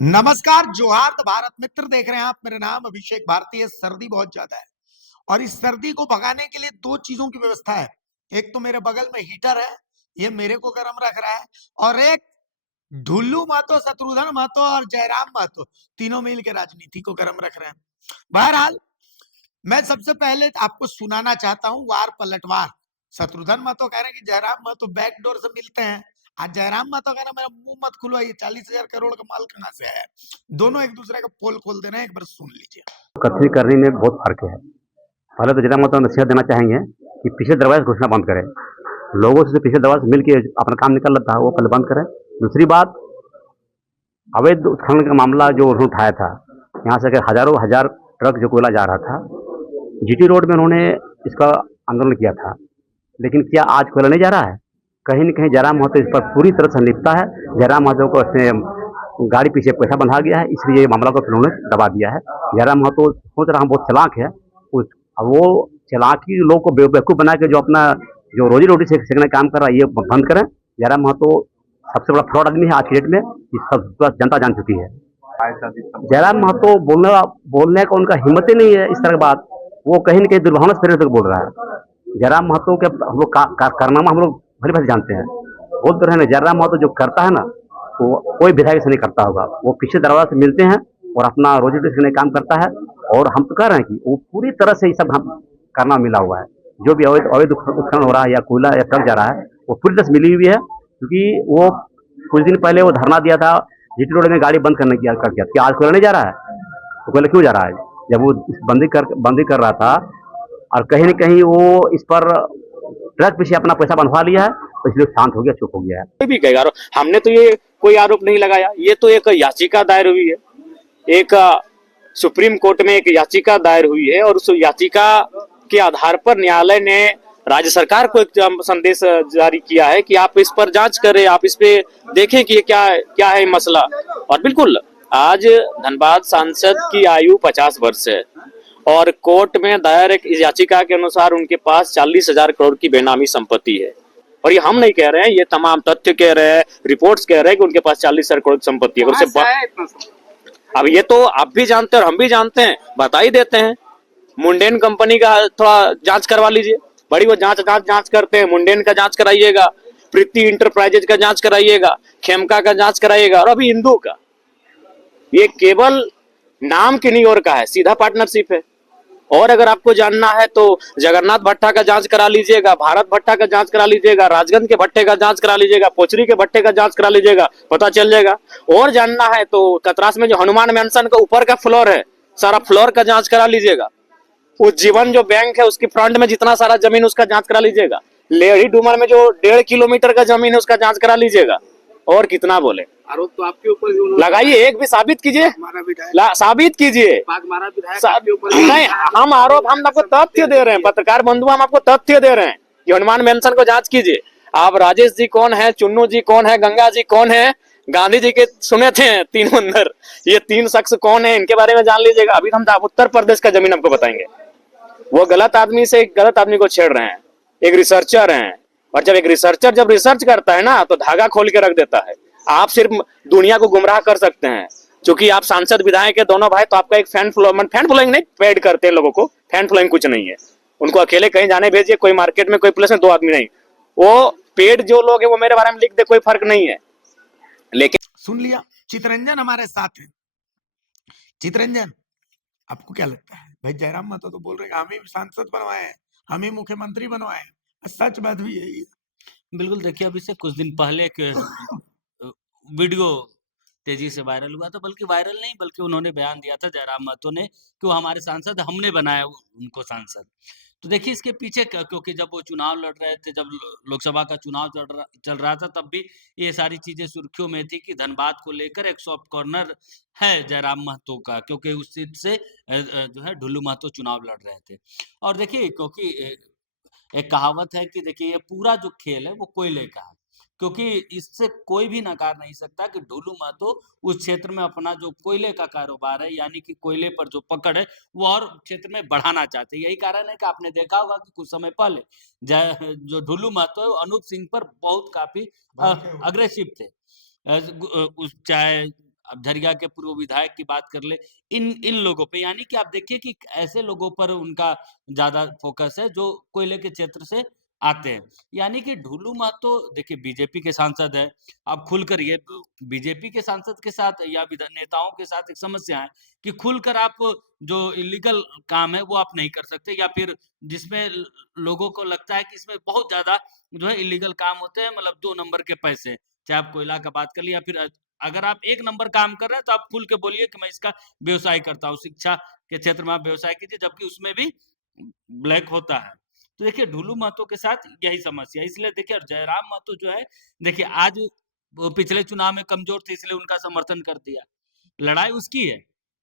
नमस्कार, जोहार भारत मित्र देख रहे हैं आप। मेरा नाम अभिषेक भारती है। सर्दी बहुत ज्यादा है और इस सर्दी को भगाने के लिए दो चीजों की व्यवस्था है। एक तो मेरे बगल में हीटर है, ये मेरे को गर्म रख रहा है, और एक ढुल्लू महतो, शत्रुघ्न महतो और जयराम महतो तीनों मिल के राजनीति को गर्म रख रहे हैं। बहरहाल, मैं सबसे पहले आपको सुनाना चाहता हूँ वार पलटवार। शत्रुघ्न महतो कह रहे हैं कि जयराम महतो बैक डोर से मिलते हैं। आज जयराम महतो कह रहे हैं मेरा मुंह मत खुलवाइए, 40,000 करोड़ का माल कहाँ से आया है। दोनों एक दूसरे का पोल खोल दे रहे हैं, एक बार सुन लीजिए। कथनी करने में बहुत फर्क है। पहले तो जयराम महतो नसीहत देना चाहेंगे कि पीछे दरवाजे से घुसना बंद करें। लोगों से पीछे दरवाजे से मिलकर अपना काम निकल रहा था वो पहले बंद करें। दूसरी बात, अवैध उत्खनन का मामला जो उन्होंने उठाया था, यहाँ से हजारों हजार ट्रक जो कोयला जा रहा था, जीटी रोड में उन्होंने इसका आंदोलन किया था, लेकिन क्या आज कोयला नहीं जा रहा है? कहीं न कहीं जयराम महतो इस पर पूरी तरह से लिप्ता है। जयराम महतो को उसने गाड़ी पीछे पैसा बंधा गया है, इसलिए मामला को फिर उन्होंने दबा दिया है। जयराम महतो सोच रहा हूँ बहुत चालाक है। अब वो चालाकी लोग को बेवकूफ़ बना के जो अपना जो रोजी रोटी से सेकने काम कर रहा है, ये बंद करें। जयराम महतो सबसे बड़ा फ्रॉड आदमी है आज की डेट में, ये सब जनता जान चुकी है। जयराम महतो बोलने का उनका हिम्मत ही नहीं है इस तरह की बात। वो कहीं न कहीं दुर्भावना से प्रेरित होकर बोल रहा है। जयराम महतो के हम लोग कारनामा हम लोग भली भांति जानते हैं। बोलते रहे ना, जयराम महतो जो करता है ना, तो कोई विधायक से नहीं करता होगा। वो पीछे दरवाजा से मिलते हैं और अपना रोजी रोटी से काम करता है। और हम तो कह रहे हैं कि वो पूरी तरह से ये सब हम करना मिला हुआ है। जो भी अवैध अवैध उत्खनन हो रहा है या कोयला या ट्रक जा रहा है, वो पूरी तरह से मिली हुई है। क्योंकि वो कुछ दिन पहले वो धरना दिया था जीटी रोड में गाड़ी बंद करने की कर दिया। क्या आज कोयला नहीं जा रहा है? तो कोयला क्यों जा रहा है? जब वो बंदी कर रहा था और कहीं न कहीं वो इस पर ट्रक पीछे अपना पैसा बंधवा लिया है, तो इसलिए शांत हो गया, चुप हो गया है। कोई भी कहेगा, हमने तो ये कोई आरोप नहीं लगाया। ये तो एक याचिका दायर हुई है, एक सुप्रीम कोर्ट में एक याचिका दायर हुई है और उस याचिका के आधार पर न्यायालय ने राज्य सरकार को एक संदेश जारी किया है कि आप इस पर जांच करें, आप इस पे देखें कि ये क्या है मसला। और बिल्कुल, आज धनबाद सांसद की आयु 50 वर्ष है और कोर्ट में दायर एक याचिका के अनुसार उनके पास 40,000 करोड़ की बेनामी संपत्ति है। और ये हम नहीं कह रहे हैं, ये तमाम तथ्य कह रहे हैं, रिपोर्ट्स कह रहे हैं कि उनके पास 40,000 करोड़ की संपत्ति है। अब ये तो आप भी जानते हैं और हम भी जानते हैं, बता ही देते हैं। मुंडेन कंपनी का थोड़ा जांच करवा लीजिए। बड़ी वो जांच करते हैं। मुंडेन का जांच कराइएगा, प्रीति इंटरप्राइजेज का जांच कराइएगा, खेमका का जांच कराइएगा और अभी इंदू का। ये केवल नाम की नहीं और का है, सीधा पार्टनरशिप है। और अगर आपको जानना है तो जगन्नाथ भट्टा का जांच करा लीजिएगा, भारत भट्टा का जांच करा लीजिएगा, राजगंज के भट्टे का जांच करा लीजिएगा, पोचरी के भट्टे का जांच करा लीजिएगा, पता चल जाएगा। और जानना है तो कतरास में जो हनुमान मैंसन का ऊपर का फ्लोर है, सारा फ्लोर का जांच करा लीजिएगा। उज्जीवन जो बैंक है उसकी फ्रंट में जितना सारा जमीन उसका जांच करा लीजिएगा। लेहड़ी डूमर में जो 1.5 किलोमीटर का जमीन है उसका जांच करा लीजिएगा। और कितना बोले, आरोप तो आपके ऊपर लगाइए, एक भी साबित कीजिए, साबित कीजिए। नहीं, हम आपको तथ्य दे रहे हैं, पत्रकार बंधु, हम आपको तथ्य दे रहे हैं कि हनुमान मेंशन को जांच कीजिए। आप राजेश जी कौन है, चुन्नू जी कौन है, गंगा जी कौन है, गांधी जी के सुने थे तीन अंदर, ये 3 शख्स कौन है, इनके बारे में जान लीजिएगा। अभी हम उत्तर प्रदेश का जमीन आपको बताएंगे। वो गलत आदमी से गलत आदमी को छेड़ रहे हैं, एक रिसर्चर हैं। और जब एक रिसर्चर जब रिसर्च करता है ना, तो धागा खोल के रख देता है। आप सिर्फ दुनिया को गुमराह कर सकते हैं, क्योंकि आप सांसद विधायक है दोनों भाई, तो आपका एक फैन फॉलोइंग नहीं, पेड करते हैं लोगों को। फैन फॉलोइंग कुछ नहीं है, उनको अकेले कहीं जाने भेजिए, कोई मार्केट में कोई प्लेस में 2 आदमी नहीं। वो पेड जो लोग है वो मेरे बारे में लिख दे, कोई फर्क नहीं है। लेकिन सुन लिया, चितरंजन हमारे साथ है। चितरंजन, आपको क्या लगता है? भाई जयराम महतो तो बोल रहे हैं हम ही सांसद बनवाए हैं, हम ही मुख्यमंत्री बनवाए हैं, सच बात भी यही है। बिल्कुल, देखिए अभी से कुछ दिन पहले एक वीडियो तेजी से वायरल हुआ था, बल्कि वायरल नहीं, बल्कि उन्होंने बयान दिया था जयराम महतो ने कि वो हमारे सांसद, हमने बनाया उनको सांसद। तो देखिए इसके पीछे क्योंकि जब वो चुनाव लड़ रहे थे, जब लोकसभा का चुनाव चल रहा था, तब भी ये सारी चीजें सुर्खियों में थी कि धनबाद को लेकर एक सॉफ्ट कॉर्नर है जयराम महतो का, क्योंकि उस सीट से जो है ढुल्लू महतो चुनाव लड़ रहे थे। और देखिए क्योंकि एक कहावत है कि देखिए ये पूरा जो खेल है वो कोयले का है, क्योंकि इससे कोई भी नकार नहीं सकता कि ढुल्लू महतो उस क्षेत्र में अपना जो कोयले का कारोबार है, यानी कि कोयले पर जो पकड़ है, वो और क्षेत्र में बढ़ाना चाहते हैं। यही कारण है कि आपने देखा होगा कि कुछ समय पहले जो ढुल्लू महतो है, अनूप सिंह पर बहुत काफी अग्रेसिव थे। चाहे अब झरिया के पूर्व विधायक की बात कर ले, इन लोगों पे, यानी कि आप देखिए कि ऐसे लोगों पर उनका ज़्यादा फ़ोकस है जो कोयले के क्षेत्र से आते हैं। यानी कि ढुल्लू महतो देखिए बीजेपी के सांसद हैं, आप खुलकर ये बीजेपी के सांसद के साथ या नेताओं के साथ एक समस्या है कि खुलकर आप जो इल्लीगल काम है वो आप नहीं कर सकते, या फिर जिसमें लोगों को लगता है कि इसमें बहुत ज्यादा जो है इलीगल काम होते हैं, मतलब 2 नंबर के पैसे, चाहे आप कोयला का बात कर लिया, फिर अगर आप 1 नंबर काम कर रहे हैं तो आप खुल के बोलिए कि मैं इसका व्यवसाय करता हूँ, शिक्षा के क्षेत्र में आप व्यवसाय कीजिए, जबकि उसमें भी ब्लैक होता है। तो देखिए ढुल्लू महतो के साथ यही समस्या है, इसलिए देखिए और जयराम महतो जो है, देखिए आज वो पिछले चुनाव में कमजोर थे इसलिए उनका समर्थन कर दिया। लड़ाई उसकी है,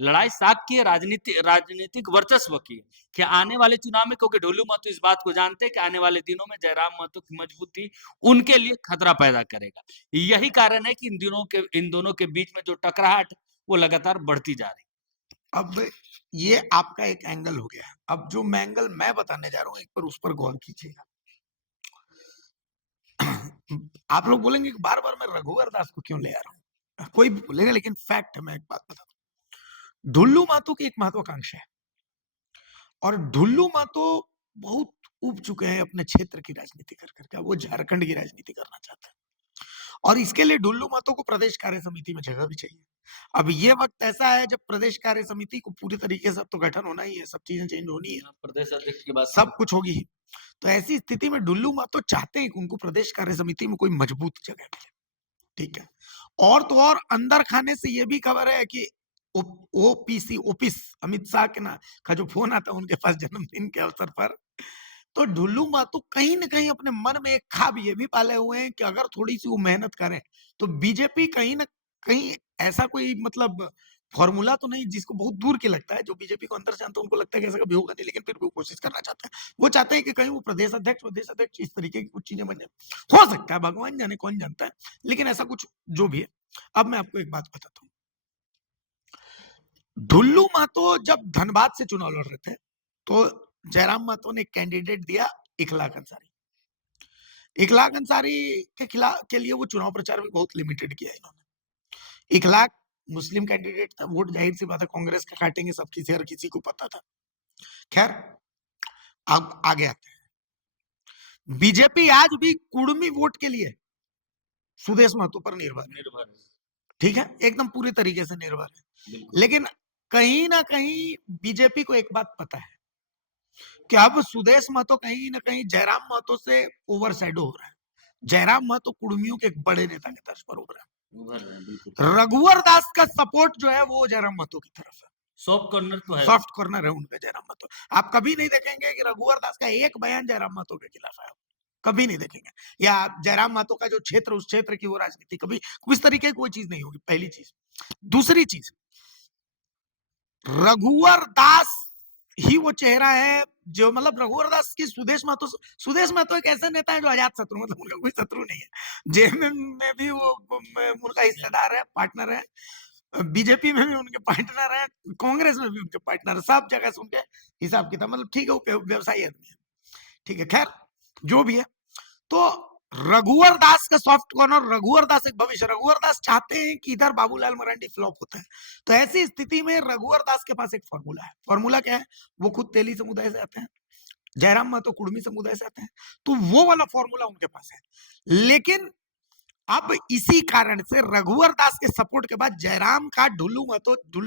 लड़ाई साख की है, राजनीतिक वर्चस्व की है, कि आने वाले चुनाव में, क्योंकि ढुल्लू महतो इस बात को जानते हैं कि आने वाले दिनों में जयराम महतो की मजबूती उनके लिए खतरा पैदा करेगा। यही कारण है कि इन दोनों के बीच में जो टकराहट वो लगातार बढ़ती जा रही है। अब ये आपका एक एंगल हो गया। अब जो एंगल मैं बताने जा रहा हूँ, एक बार उस पर गौर कीजिएगा। आप लोग बोलेंगे कि बार बार मैं रघुवर दास को क्यों ले आ रहा हूँ, कोई भी बोलेगा, लेकिन फैक्ट है। मैं एक बात बताता हूँ, ढुल्लू महतो की एक महत्वाकांक्षा है, और ढुल्लू महतो बहुत उब चुके हैं अपने क्षेत्र की राजनीति कर करके। वो झारखंड की राजनीति करना चाहते हैं, और इसके लिए ढुल्लू महतो को प्रदेश कार्य समिति में जगह भी चाहिए। अब ये वक्त ऐसा है जब प्रदेश कार्य समिति को पूरी तरीके से अब तो गठन होना ही है, सब चीजें चेंज होनी है, प्रदेश अध्यक्ष की बात सब कुछ होगी ही। तो ऐसी स्थिति में ढुल्लू महतो चाहते हैं कि उनको प्रदेश कार्य समिति में कोई मजबूत जगह मिले, ठीक है। और तो और अंदर खाने से ये भी खबर है कि ओपीस अमित शाह के ना का जो फोन आता है उनके पास जन्मदिन के अवसर पर, तो ढुल्लू महतो कहीं ना कहीं अपने मन में एक ख्वाब ये भी पाले हुए हैं कि अगर थोड़ी सी वो मेहनत करें तो बीजेपी कहीं ना कहीं ऐसा कोई मतलब फॉर्मूला तो नहीं, जिसको बहुत दूर की लगता है, जो बीजेपी को अंदर से अंदर उनको लगता है कि ऐसा कभी होगा नहीं, लेकिन फिर भी वो कोशिश करना चाहते हैं। वो चाहते हैं कि कहीं वो प्रदेश अध्यक्ष इस तरीके की कुछ चीजें बन जाए। हो सकता है, भगवान जाने, कौन जानता है, लेकिन ऐसा कुछ जो भी है। अब मैं आपको एक बात बताता हूँ, ढुल्लू महतो जब धनबाद से चुनाव लड़ रहे थे तो जयराम महतो ने कैंडिडेट दिया इखलाक अंसारी। इखलाक अंसारी के खिलाफ के लिए वो चुनाव प्रचार भी बहुत लिमिटेड किया इन्होंने। इखलाक मुस्लिम कैंडिडेट था, वोट जाहिर सी बात है कांग्रेस का काटेंगे सब, किसी हर किसी को पता था। खैर अब आगे आते हैं, बीजेपी आज भी कुड़मी वोट के लिए सुदेश महतो पर निर्भर है, ठीक है, एकदम पूरी तरीके से निर्भर है। लेकिन कहीं ना कहीं बीजेपी को एक बात पता है कि अब सुदेश महतो कहीं ना कहीं जयराम महतो से ओवर शैडो हो रहा है। जयराम महतो कुड़मियों के एक बड़े नेता के तर्ज पर उभर रहा है। रघुवर दास का सपोर्ट जो है वो जयराम महतो की तरफ है, सॉफ्ट कॉर्नर तो है, सॉफ्ट कॉर्नर है उनका जयराम महतो। आप कभी नहीं देखेंगे कि रघुवर दास का एक बयान जयराम महतो के खिलाफ है, कभी नहीं देखेंगे, या जयराम महतो का जो क्षेत्र, उस क्षेत्र की वो राजनीति कभी इस तरीके की कोई चीज नहीं होगी, पहली चीज। दूसरी चीज, रघुवर दास ही वो चेहरा है जो मतलब रघुवर दास की सुदेश महतो एक ऐसा नेता है जो अजात शत्रु, मतलब उनका कोई शत्रु नहीं है। जेएमएम में भी वो उनका हिस्सेदार है, पार्टनर है, बीजेपी में भी उनके पार्टनर है, कांग्रेस में भी उनके पार्टनर, सब जगह से उनके हिसाब किताब, मतलब ठीक है, वो व्यवसायी आदमी है, ठीक है। खैर जो भी है, तो रघुवर दास का सॉफ्ट कॉर्नर, रघुवर दास एक भविष्य, रघुवर दास चाहते हैं कि इधर बाबूलाल मरांडी फ्लॉप होता है। तो ऐसी स्थिति में रघुवर दास के पास एक फॉर्मूला है। फॉर्मूला क्या है? वो खुद तेली समुदाय से आते हैं, जयराम महतो कुड़मी समुदाय से आते हैं, तो वो वाला फॉर्मूला उनके पास है। लेकिन अब इसी कारण से रघुवर दास के सपोर्ट के बाद जयराम का ढुल्लू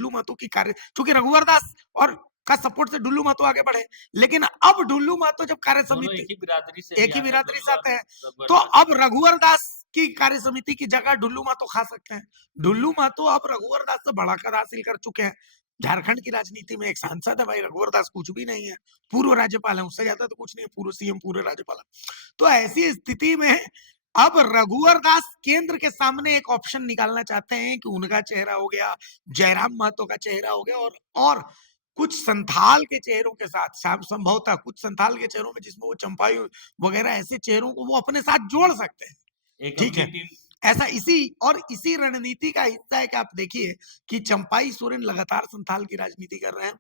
महतो की कार्य, चूंकि रघुवर दास और का सपोर्ट से ढुल्लू महतो आगे बढ़े, लेकिन अब ढुल्लू महतो जब कार्य समिति एक ही बिरादरी से आते हैं, तो अब रघुवर दास की कार्य समिति की जगह ढुल्लू महतो खा सकते हैं। ढुल्लू महतो अब रघुवर दास से बड़ा कद हासिल कर चुके हैं। झारखंड की राजनीति में एक सांसद है भाई, रघुवर दास कुछ भी नहीं है, पूर्व राज्यपाल है, उससे ज्यादा तो कुछ नहीं है, पूर्व सीएम, पूर्व राज्यपाल। तो ऐसी स्थिति में अब रघुवर दास केंद्र के सामने एक ऑप्शन निकालना चाहते हैं कि उनका चेहरा हो गया, जयराम महतो का चेहरा हो गया, और कुछ संथाल के चेहरों के साथ, संभवतः कुछ संथाल के चेहरों में जिसमें वो चंपाई वगैरह ऐसे चेहरों को वो अपने साथ जोड़ सकते हैं, ठीक है। ऐसा इसी रणनीति का हिस्सा है कि आप देखिए कि चंपाई सोरेन लगातार संथाल की राजनीति कर रहे हैं।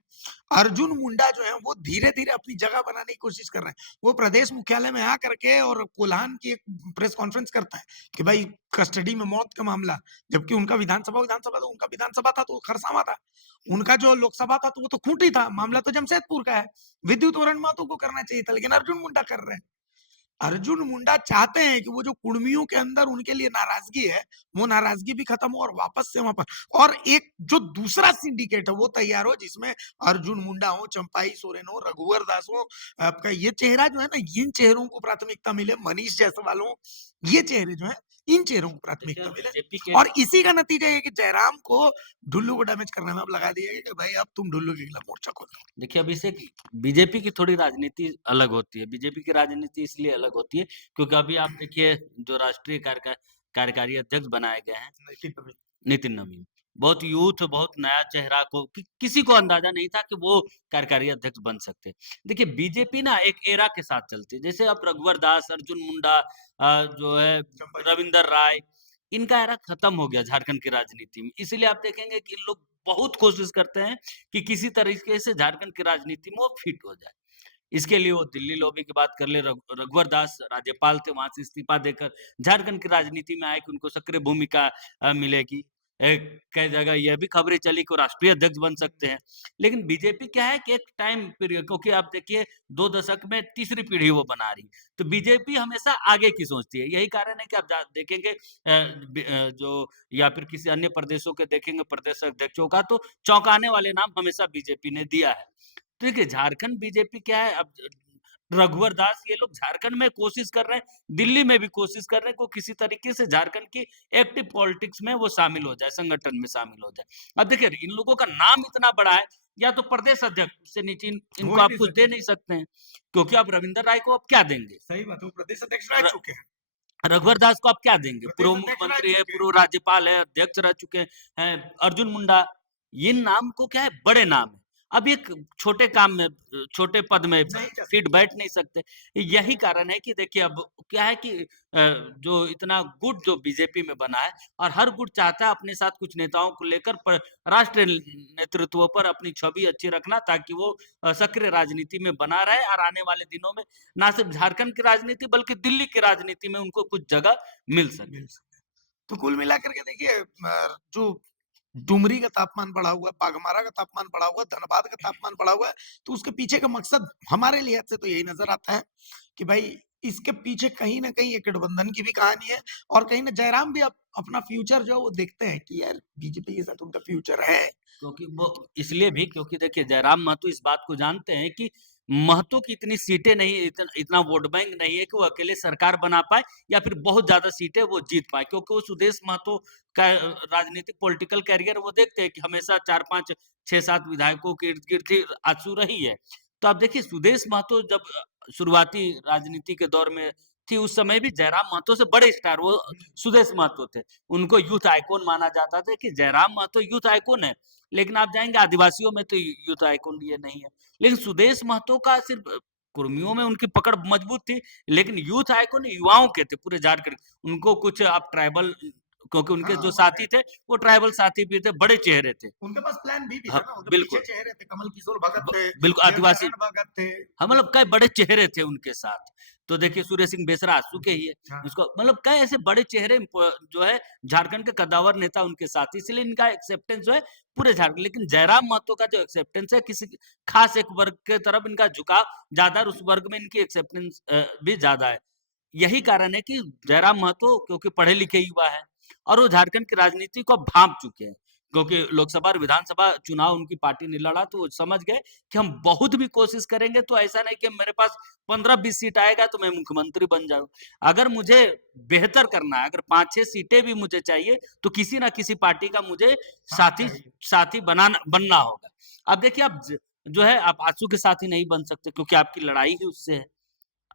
अर्जुन मुंडा जो है वो धीरे-धीरे अपनी जगह बनाने की कोशिश कर रहे हैं। वो प्रदेश मुख्यालय में आकर के और कोल्हान की एक प्रेस कॉन्फ्रेंस करता है कि भाई कस्टडी में मौत का मामला, जबकि उनका विधानसभा तो उनका विधानसभा था तो खरसावां था। उनका जो लोकसभा था तो वो तो खूंटी था, मामला तो जमशेदपुर का है। विद्युत वरण महतो को करना चाहिए था, लेकिन अर्जुन मुंडा कर रहे हैं। अर्जुन मुंडा चाहते हैं कि वो जो कुर्मियों के अंदर उनके लिए नाराजगी है, वो नाराजगी भी खत्म हो और वापस से वहां पर और एक जो दूसरा सिंडिकेट है वो तैयार हो, जिसमें अर्जुन मुंडा हो, चंपाई सोरेन हो, रघुवर दास हो, आपका ये चेहरा जो है ना, इन चेहरों को प्राथमिकता मिले, मनीष जायसवाल हो, ये चेहरे जो है इन चेहरों को देखिए प्राथमिकता मिले। बीजेपी के और इसी का नतीजा ये कि जयराम को ढुल्लू को डैमेज करने में अब लगा दिया गया कि भाई अब तुम ढुल्लू के खिलाफ मोर्चा खोलो। देखिए अभिषेक, बीजेपी की थोड़ी राजनीति अलग होती है। बीजेपी की राजनीति इसलिए अलग होती है क्योंकि अभी आप देखिए जो राष्ट्रीय कार्यकारी अध्यक्ष बनाए गए हैं नितिन नवीन, बहुत यूथ, बहुत नया चेहरा को किसी को अंदाजा नहीं था कि वो कार्यकारी अध्यक्ष बन सकते हैं। देखिए बीजेपी ना एक एरा के साथ चलती है, जैसे अब रघुवर दास, अर्जुन मुंडा, जो है रविंदर राय, इनका एरा खत्म हो गया झारखंड की राजनीति में। इसलिए आप देखेंगे कि इन लोग बहुत कोशिश करते हैं कि किसी तरीके से झारखंड की राजनीति में वो फिट हो जाए। इसके लिए वो दिल्ली लॉबी की बात कर ले, रघुवर दास राज्यपाल थे, वहां से इस्तीफा देकर झारखंड की राजनीति में आए कि उनको सक्रिय भूमिका मिलेगी। कई जगह यह भी खबरें चली कि वो राष्ट्रीय अध्यक्ष बन सकते हैं। लेकिन बीजेपी क्या है कि एक टाइम पीरियड, क्योंकि आप देखिए 2 दशक में तीसरी पीढ़ी वो बना रही, तो बीजेपी हमेशा आगे की सोचती है। यही कारण है कि आप देखेंगे जो या फिर किसी अन्य प्रदेशों के देखेंगे प्रदेश अध्यक्षों का, तो चौंकाने वाले नाम हमेशा बीजेपी ने दिया है। तो देखिए झारखंड बीजेपी क्या है, अब रघुवर दास ये लोग झारखंड में कोशिश कर रहे हैं, दिल्ली में भी कोशिश कर रहे हैं कि किसी तरीके से झारखंड की एक्टिव पॉलिटिक्स में वो शामिल हो जाए, संगठन में शामिल हो जाए। अब देखिए इन लोगों का नाम इतना बड़ा है, या तो प्रदेश अध्यक्ष से नीचे इनको आप कुछ दे नहीं सकते हैं, क्योंकि आप रविंदर राय को आप क्या देंगे? सही बात है, वो प्रदेश अध्यक्ष रह चुके हैं। रघुवर दास को आप क्या देंगे? पूर्व प्रदेश अध्यक्ष रह मुख्यमंत्री है, चुके हैं। पूर्व राज्यपाल है, अध्यक्ष रह चुके हैं। अर्जुन मुंडा, ये नाम को क्या है, बड़े नाम है। अब एक छोटे काम में, छोटे पद में नहीं जा सकते। फिट बैठ नहीं सकते। यही कारण है कि देखिए अब क्या है कि जो इतना गुट जो बीजेपी में बना है, और हर गुट चाहता है अपने साथ कुछ नेताओं को लेकर राष्ट्रीय नेतृत्व पर अपनी छवि अच्छी रखना, ताकि वो सक्रिय राजनीति में बना रहे और आने वाले दिनों में ना सिर्फ झारखंड की राजनीति बल्कि दिल्ली की राजनीति में उनको कुछ जगह मिल सके। तो कुल मिलाकर के देखिए जो डुमरी का तापमान बढ़ा हुआ है, बाघमारा का तापमान बढ़ा हुआ है, धनबाद का तापमान बढ़ा हुआ है, तो उसके पीछे का मकसद हमारे लिहाज से तो यही नजर आता है कि भाई इसके पीछे कहीं ना कहीं एक गठबंधन की भी कहानी है, और कहीं ना जयराम भी अपना फ्यूचर जो है वो देखते हैं कि यार बीजेपी के साथ उनका फ्यूचर है। क्योंकि वो इसलिए भी क्योंकि देखिए जयराम महतो इस बात को जानते हैं कि महतो की इतनी सीटें नहीं, इतना वोट बैंक नहीं है कि वो अकेले सरकार बना पाए या फिर बहुत ज्यादा सीटें वो जीत पाए, क्योंकि वो सुदेश महतो का राजनीतिक पॉलिटिकल कैरियर वो देखते हैं कि हमेशा 4, 5, 6, 7 विधायकों के इर्द गिर्द ही आंसू रही है। तो आप देखिए सुदेश महतो जब शुरुआती राजनीति के दौर में थी, उस समय भी जयराम महतो से बड़े स्टार वो सुदेश महतो थे। उनको यूथ आइकॉन माना जाता था कि जयराम महतो यूथ आइकॉन है, लेकिन आप जाएंगे आदिवासियों में तो यूथ आइकॉन ये नहीं है। लेकिन सुदेश महतो का सिर्फ कुर्मियों में उनकी पकड़ मजबूत थी, लेकिन यूथ आइकॉन युवाओं के थे पूरे झारखंड। उनको कुछ आप ट्राइबल, क्योंकि उनके जो साथी थे वो ट्राइबल साथी भी थे, बड़े चेहरे थे। उनके पास प्लान भी था हाँ, ना, उनके बिल्कुल। पीछे चेहरे थे, कमल किशोर भगत थे, बिल्कुल आदिवासी भगत थे। हाँ, मतलब कई बड़े चेहरे थे उनके साथ। तो देखिए सूर्य सिंह बेसरा आंसू के ही है, हाँ। उसको मतलब कई ऐसे बड़े चेहरे जो है झारखंड के कद्दावर नेता उनके साथ, इसलिए इनका एक्सेप्टेंस जो है पूरे झारखंड। लेकिन जयराम महतो का जो एक्सेप्टेंस है किसी खास एक वर्ग के तरफ इनका झुकाव ज्यादा है, उस वर्ग में इनकी एक्सेप्टेंस भी ज्यादा है। यही कारण है कि जयराम महतो क्योंकि पढ़े लिखे युवा है और वो झारखंड की राजनीति को भांप चुके हैं, क्योंकि लोकसभा और विधानसभा चुनाव उनकी पार्टी ने लड़ा, तो वो समझ गए कि हम बहुत भी कोशिश करेंगे तो ऐसा नहीं कि मेरे पास 15-20 सीट आएगा तो मैं मुख्यमंत्री बन जाऊं। अगर मुझे बेहतर करना है, अगर 5-6 सीटें भी मुझे चाहिए, तो किसी ना किसी पार्टी का मुझे साथी बनना होगा। अब देखिए आप जो है आप आंसू के साथी नहीं बन सकते, क्योंकि आपकी लड़ाई ही उससे है।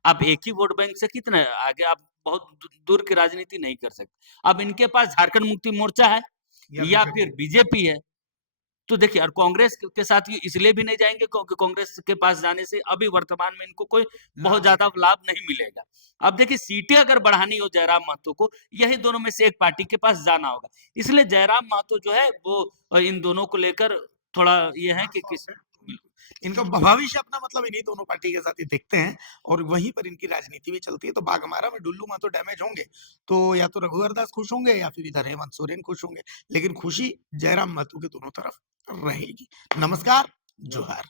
आप एक ही वोट बैंक से कितने आगे, आप बहुत दूर की राजनीति नहीं कर सकते। अब इनके पास झारखंड मुक्ति मोर्चा है या फिर बीजेपी है, तो देखिए, और कांग्रेस के साथ ये इसलिए भी नहीं जाएंगे क्योंकि कांग्रेस के पास जाने से अभी वर्तमान में इनको कोई बहुत ज्यादा लाभ नहीं मिलेगा। अब देखिए, सीटें अगर बढ़ानी हो जयराम महतो को, यही दोनों में से एक पार्टी के पास जाना होगा। इसलिए जयराम महतो जो है वो इन दोनों को लेकर थोड़ा ये है कि किस इनका भविष्य अपना मतलब इन्हीं दोनों पार्टी के साथ ही देखते हैं और वहीं पर इनकी राजनीति भी चलती है। तो बाघमारा में डुल्लू महतो डैमेज होंगे तो या तो रघुवर दास खुश होंगे या फिर इधर हेमंत सोरेन खुश होंगे, लेकिन खुशी जयराम महतो के दोनों तरफ रहेगी। नमस्कार, जोहार।